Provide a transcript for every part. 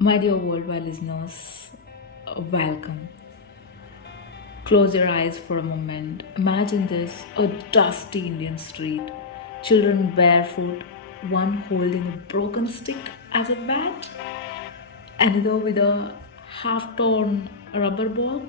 My dear worldwide listeners, welcome. Close your eyes for a moment. Imagine this a dusty Indian street. Children barefoot, one holding a broken stick as a bat, another with a half torn rubber ball,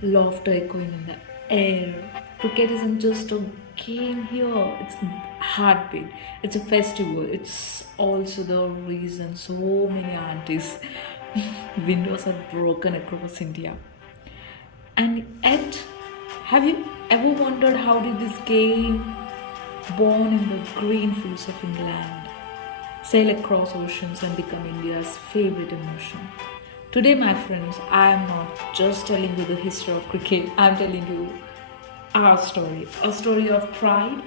laughter echoing in the air. Cricket isn't just a game here, it's a heartbeat, it's a festival, it's also the reason so many aunties' windows are broken across India. And yet, have you ever wondered how did this game, born in the green fields of England, sail across oceans and become India's favorite emotion? Today, my friends, I am not just telling you the history of cricket, I am telling you our story. A story of pride,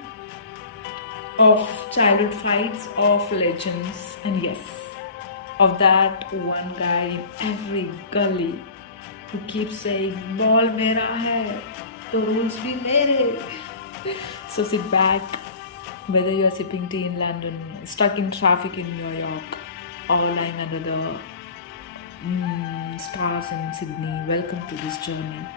of childhood fights, of legends, and yes, of that one guy in every gully who keeps saying, Ball mera hai, to rules bhi mere. So sit back, whether you are sipping tea in London, stuck in traffic in New York, or lying under the stars in Sydney, welcome to this journey.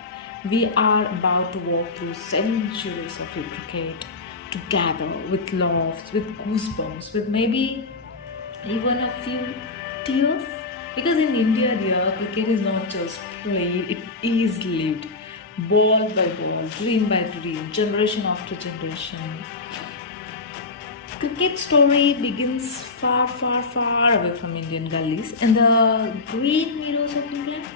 We are about to walk through centuries of cricket together with laughs, with goosebumps, with maybe even a few tears. Because in India, dear, cricket is not just played, it is lived. Ball by ball, dream by dream, generation after generation. Cricket story begins far, far, far away from Indian gullies in the green meadows of England.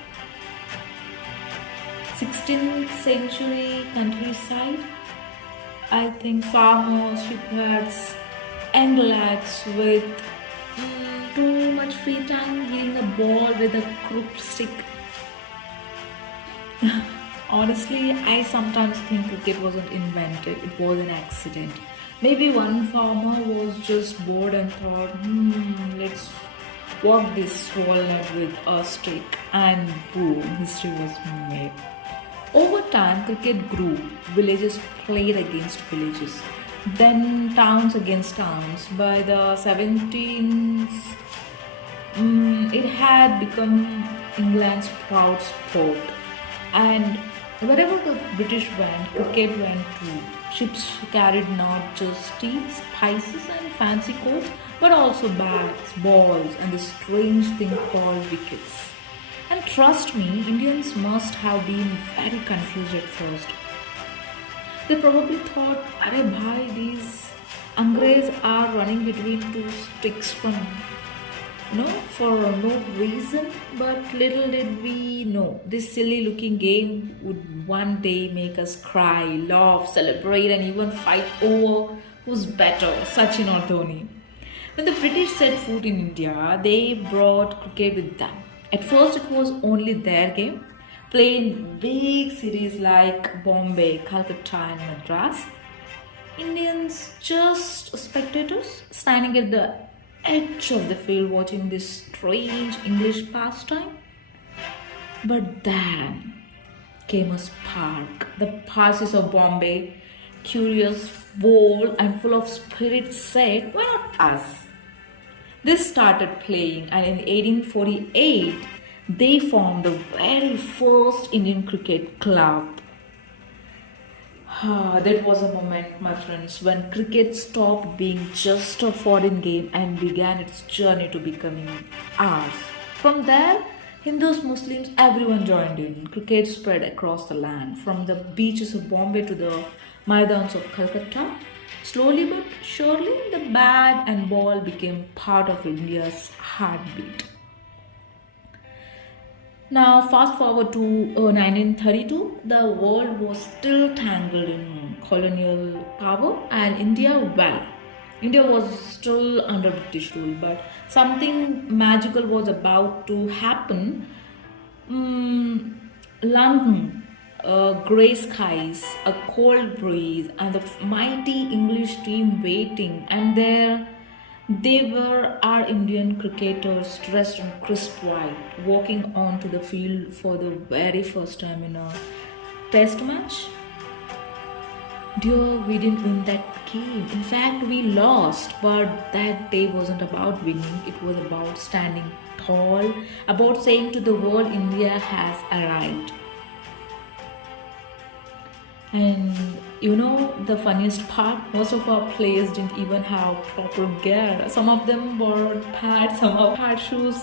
16th century countryside. I think farmers, shepherds, young lads with too much free time hitting a ball with a crooked stick. Honestly, I sometimes think cricket wasn't invented, it was an accident. Maybe one farmer was just bored and thought, let's walk this walnut with a stick, and boom, history was made. Over time, cricket grew. Villages played against villages, then towns against towns. By the 17th, it had become England's proud sport. And wherever the British went, cricket went too. Ships carried not just tea, spices, and fancy coats, but also bats, balls, and this strange thing called wickets. And trust me, Indians must have been very confused at first. They probably thought, Arey bhai, these Angrez are running between two sticks for no reason. But little did we know, this silly looking game would one day make us cry, laugh, celebrate, and even fight over who's better, Sachin or Dhoni. When the British set foot in India, they brought cricket with them. At first, it was only their game, played in big cities like Bombay, Calcutta, and Madras. Indians just spectators standing at the edge of the field watching this strange English pastime. But then came a spark. The Parsis of Bombay, curious, bold, and full of spirit, said, Why not us? This started playing, and in 1848, they formed the very first Indian cricket club. That was a moment, my friends, when cricket stopped being just a foreign game and began its journey to becoming ours. From there, Hindus, Muslims, everyone joined in. Cricket spread across the land, from the beaches of Bombay to the Maidans of Calcutta. Slowly but surely, the bat and ball became part of India's heartbeat. Now, fast forward to 1932, the world was still tangled in colonial power, and India was still under British rule, but something magical was about to happen. London, grey skies, a cold breeze, and the mighty English team waiting. And there they were our Indian cricketers dressed in crisp white, walking onto the field for the very first time in a test match. Dear, we didn't win that game. In fact, we lost. But that day wasn't about winning, it was about standing tall, about saying to the world India has arrived. And the funniest part, most of our players didn't even have proper gear. Some of them wore pads, some of had shoes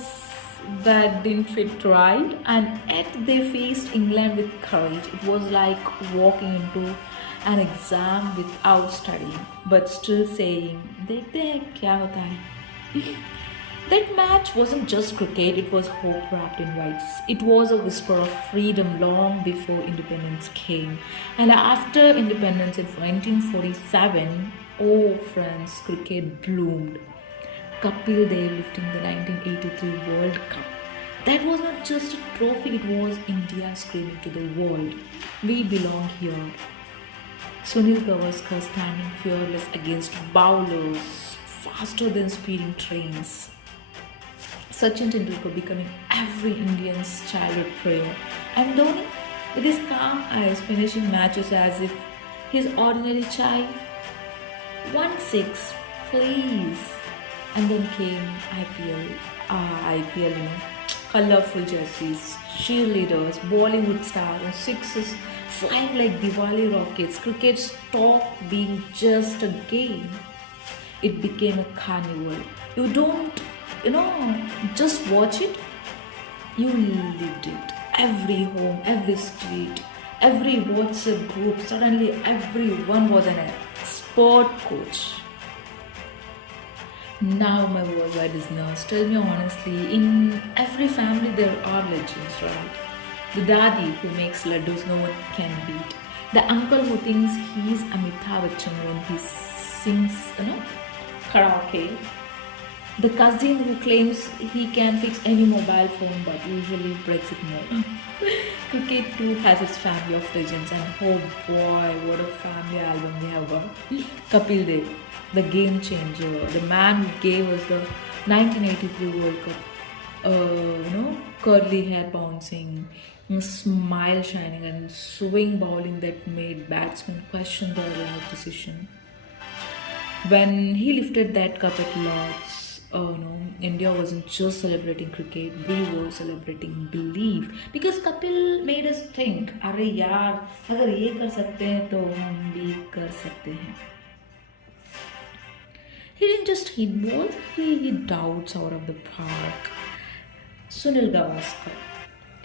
that didn't fit right, and yet they faced England with courage. It was like walking into an exam without studying, but still saying, "देखते हैं क्या होता है." That match wasn't just cricket, it was hope wrapped in whites. It was a whisper of freedom long before independence came. And after independence in 1947, oh friends, cricket bloomed. Kapil Dev lifting the 1983 World Cup. That was not just a trophy, it was India screaming to the world, "We belong here." Sunil Gavaskar standing fearless against bowlers faster than speeding trains. Sachin Tendulkar becoming every Indian's childhood prayer. And Dhoni, with his calm eyes, finishing matches as if his ordinary child. 1-6, please. And then came IPL. IPL, colorful jerseys, cheerleaders, Bollywood stars, and sixes flying like Diwali rockets. Cricket stopped being just a game. It became a carnival. You don't just watch it, you lived it. Every home, every street, every WhatsApp group, suddenly everyone was an expert coach. Now my worldwide listeners, tell me honestly, in every family there are legends, right? The daddy who makes laddus no one can beat. The uncle who thinks he's Amitabh Bachchan when he sings, karaoke. The cousin who claims he can fix any mobile phone but usually breaks it more. Cricket too has its family of legends, and oh boy, what a family album we have got. Kapil Dev, the game changer, the man who gave us the 1983 World Cup. Curly hair bouncing, smile shining, and swing bowling that made batsmen question their life decision. When he lifted that cup at Lords, oh no, India wasn't just celebrating cricket, we were celebrating belief. Because Kapil made us think, अरे यार, अगर ये कर सकते हैं तो हम भी कर सकते हैं. He didn't just hit balls, he hit doubts out of the park. Sunil Gavaskar.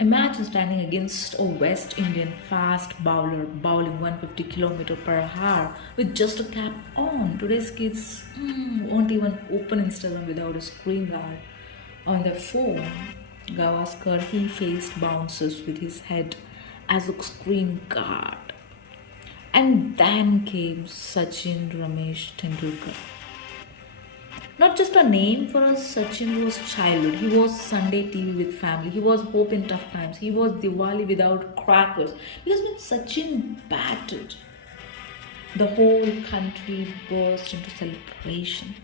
Imagine standing against a West Indian fast bowler bowling 150 km per hour with just a cap on. Today's kids won't even open Instagram without a screen guard on their phone. Gavaskar, he faced bouncers with his head as a screen guard. And then came Sachin Tendulkar. Not just a name for us, Sachin was childhood. He was Sunday TV with family. He was hope in tough times. He was Diwali without crackers. Because when Sachin batted, the whole country burst into celebration.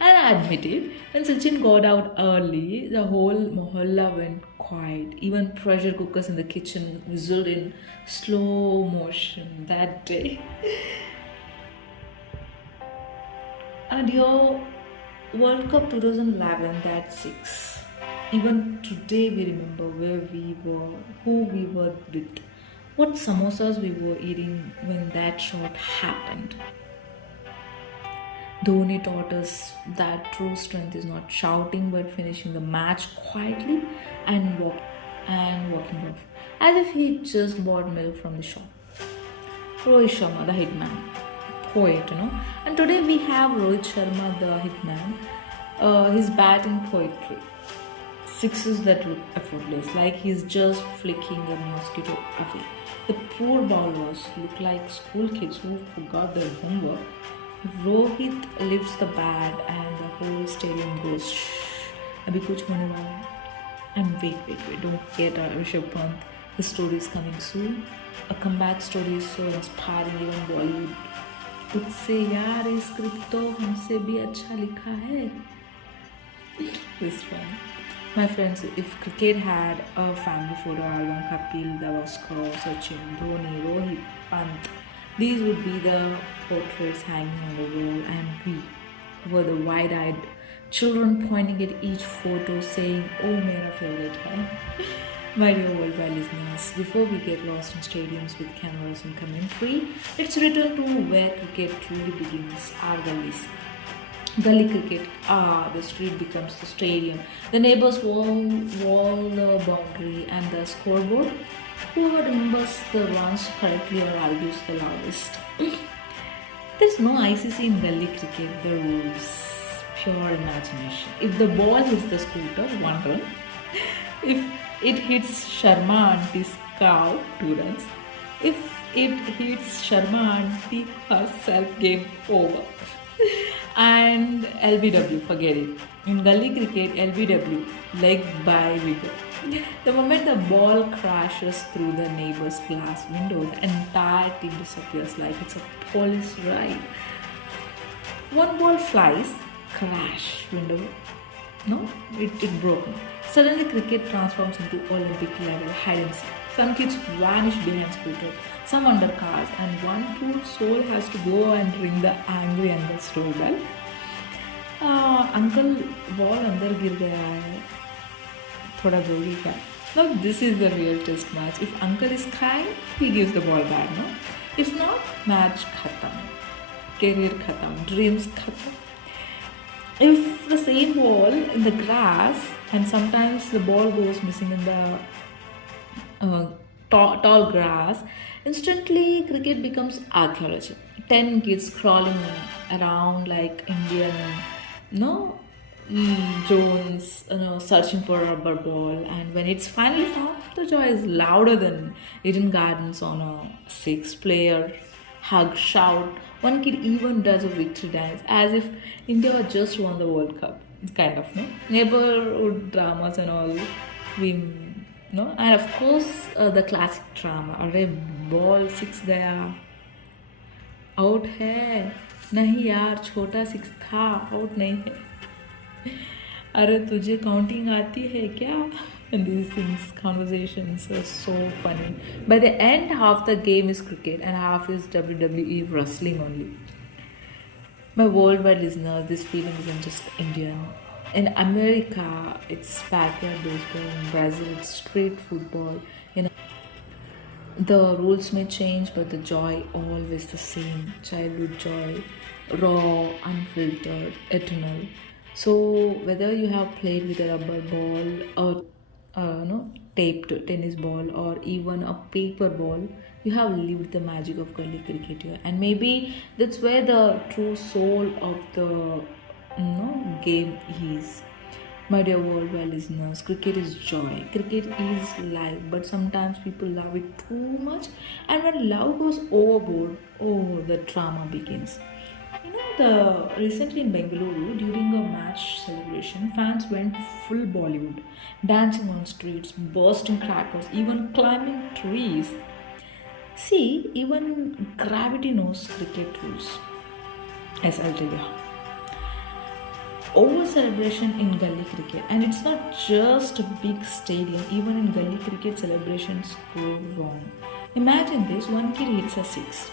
And I admit it, when Sachin got out early, the whole mohalla went quiet. Even pressure cookers in the kitchen whistled in slow motion that day. And your World Cup 2011, that 6. Even today we remember where we were, who we were with, what samosas we were eating when that shot happened. Dhoni taught us that true strength is not shouting but finishing the match quietly and walking off, as if he just bought milk from the shop. Rohit Sharma, the hitman, poet, And today we have Rohit Sharma, the hitman. His batting poetry, sixes that look effortless, like he's just flicking a mosquito away. The poor bowlers look like school kids who forgot their homework. Rohit lifts the bat and the whole stadium goes shh. Abhi kuch hone wala hai. And wait, don't forget Rishabh Pant. His story is coming soon. A comeback story is so inspiring, even Bollywood. उससे यार इस script तो हमसे भी अच्छा लिखा है. This one. My friends, if cricket had a family photo album, Kapil, Gavaskar, Sachin, Dhoni, Rohit, Pant, These would be the portraits hanging on the wall, and we were the wide-eyed children pointing at each photo saying, "Oh, mera favorite hai." My dear worldwide listeners, before we get lost in stadiums with cameras and commentary, let's return to where cricket truly begins, our gullies. Gully cricket, the street becomes the stadium. The neighbors wall the boundary and the scoreboard. Whoever remembers the runs correctly or argues the loudest. There's no ICC in gully cricket, the rules. Pure imagination. If the ball hits the scooter, 1 run. If it hits Sharma auntie's cow, 2 runs. If it hits Sharma auntie herself, game over. And LBW, forget it. In gully cricket, LBW, leg by wicket. The moment the ball crashes through the neighbor's glass window, the entire team disappears like it's a police ride. One ball flies, crash, window. No, it broken. Suddenly, cricket transforms into Olympic level hide and seek. Some kids vanish behind scooters, some under cars, and one poor soul has to go and ring the angry uncle's doorbell. Uncle, ball अंदर गिर गया है, थोड़ा दोगी क्या? Now this is the real test match. If uncle is crying, he gives the ball back, no? If not, match khatam, career khatam, dreams khatam. If the same ball in the grass, and sometimes the ball goes missing in the tall grass, instantly cricket becomes archaeology. 10 kids crawling around like Indian, no, Jones, searching for a rubber ball, and when it's finally found, the joy is louder than Eden Gardens on a six-player hug shout. One kid even does a victory dance as if India had just won the World Cup. Kind of, no? Neighborhood dramas and all. We, no? And of course, the classic drama. अरे ball 6 गया, out है, नहीं यार छोटा 6 था, out नहीं है. अरे तुझे counting आती है क्या? And these things, conversations are so funny. By the end, half the game is cricket and half is WWE wrestling only. My worldwide listeners, this feeling isn't just Indian. In America, it's backyard baseball. In Brazil, it's street football. The rules may change, but the joy always the same. Childhood joy, raw, unfiltered, eternal. So whether you have played with a rubber ball or taped tennis ball or even a paper ball, you have lived the magic of gully cricket here. And maybe that's where the true soul of the game is. My dear worldwide listeners, cricket is joy, cricket is life, but sometimes people love it too much, and when love goes overboard, oh, the drama begins. Recently in Bengaluru, during a match celebration, fans went full Bollywood, dancing on streets, bursting crackers, even climbing trees. See, even gravity knows cricket rules. Yes, I'll tell you. Over celebration in gully cricket, and it's not just a big stadium, even in gully cricket celebrations go wrong. Imagine this, one kid hits a 6.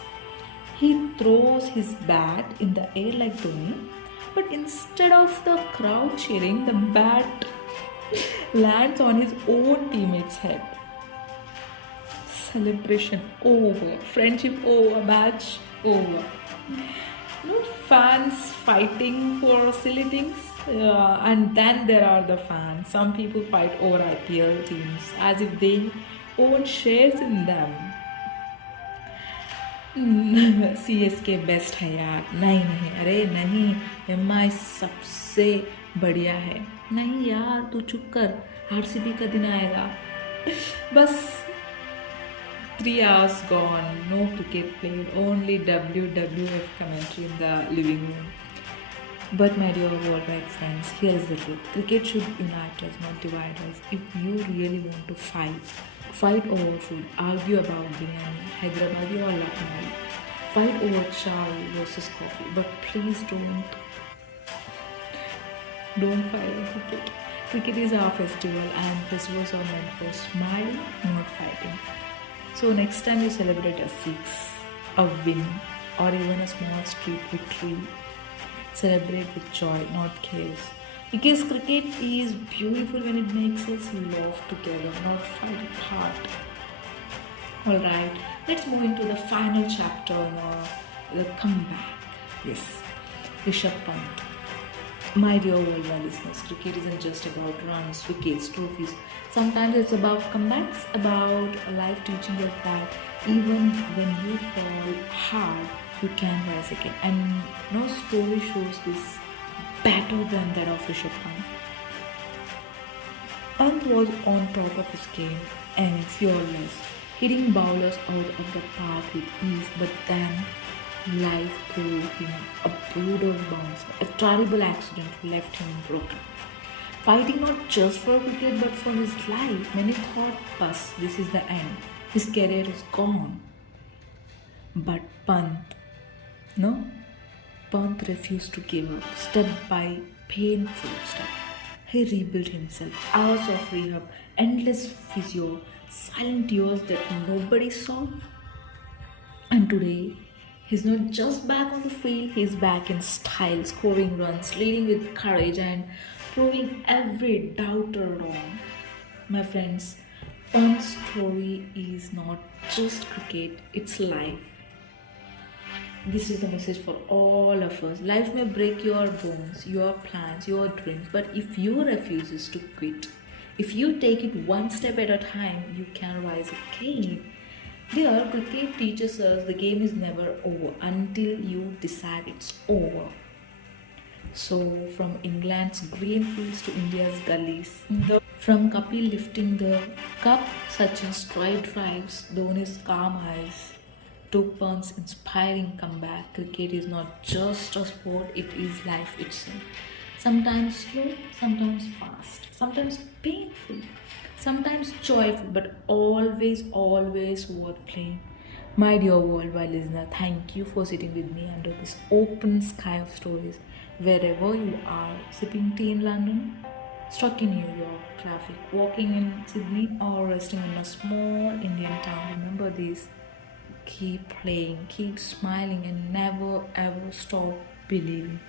He throws his bat in the air like Dhoni, but instead of the crowd cheering, the bat lands on his own teammate's head. Celebration over, friendship over, match over. Fans fighting for silly things, and then there are the fans. Some people fight over IPL teams as if they own shares in them. CSK best है यार, नहीं अरे नहीं, MI सबसे बढ़िया है, नहीं यार तू चुप कर, RCB का दिन आएगा. बस 3 hours gone, no cricket played, only WWF commentary in the living room. But my dear worldwide friends, here is the truth. Cricket should unite us, not divide us. If you really want to fight over food, argue about biryani, Hyderabadi or Lucknow, fight over chai versus coffee, but please don't fight over cricket. Cricket is our festival, and festivals are meant for smiling, not fighting. So next time you celebrate a 6, a win, or even a small street victory. Celebrate with joy, not chaos. Because cricket is beautiful when it makes us laugh together, not fight apart. Alright, let's move into the final chapter, the comeback. Yes, Rishabh Pant. My dear worldwide listeners, cricket isn't just about runs, wickets, trophies. Sometimes it's about comebacks, about life teaching us that even when you fall hard, you can rise again. And no story shows this better than that of Rishabh Pant. Pant was on top of his game and fearless, hitting bowlers out of the park with ease, but then life threw him a brutal bounce. A terrible accident left him broken. Fighting not just for cricket but for his life. Many thought, "Bus, this is the end. His career is gone." But no, Pant refused to give up, step by painful step. He rebuilt himself. Hours of rehab, endless physio, silent tears that nobody saw. And today, he's not just back on the field, he's back in style, scoring runs, leading with courage, and proving every doubter wrong. My friends, Pant's story is not just cricket, it's life. This is the message for all of us. Life may break your bones, your plans, your dreams, but if you refuse to quit, if you take it one step at a time, you can rise again. There, cricket teaches us the game is never over until you decide it's over. So, from England's green fields to India's gullies, from Kapil lifting the cup, Sachin's stride drives, Dhoni's calm eyes, to Pant's inspiring comeback, cricket is not just a sport, it is life itself. Sometimes slow, sometimes fast, sometimes painful, sometimes joyful, but always worth playing. My dear worldwide listener, thank you for sitting with me under this open sky of stories. Wherever you are, sipping tea in London, stuck in New York traffic, walking in Sydney, or resting in a small Indian town, remember this. Keep playing, keep smiling, and never ever stop believing.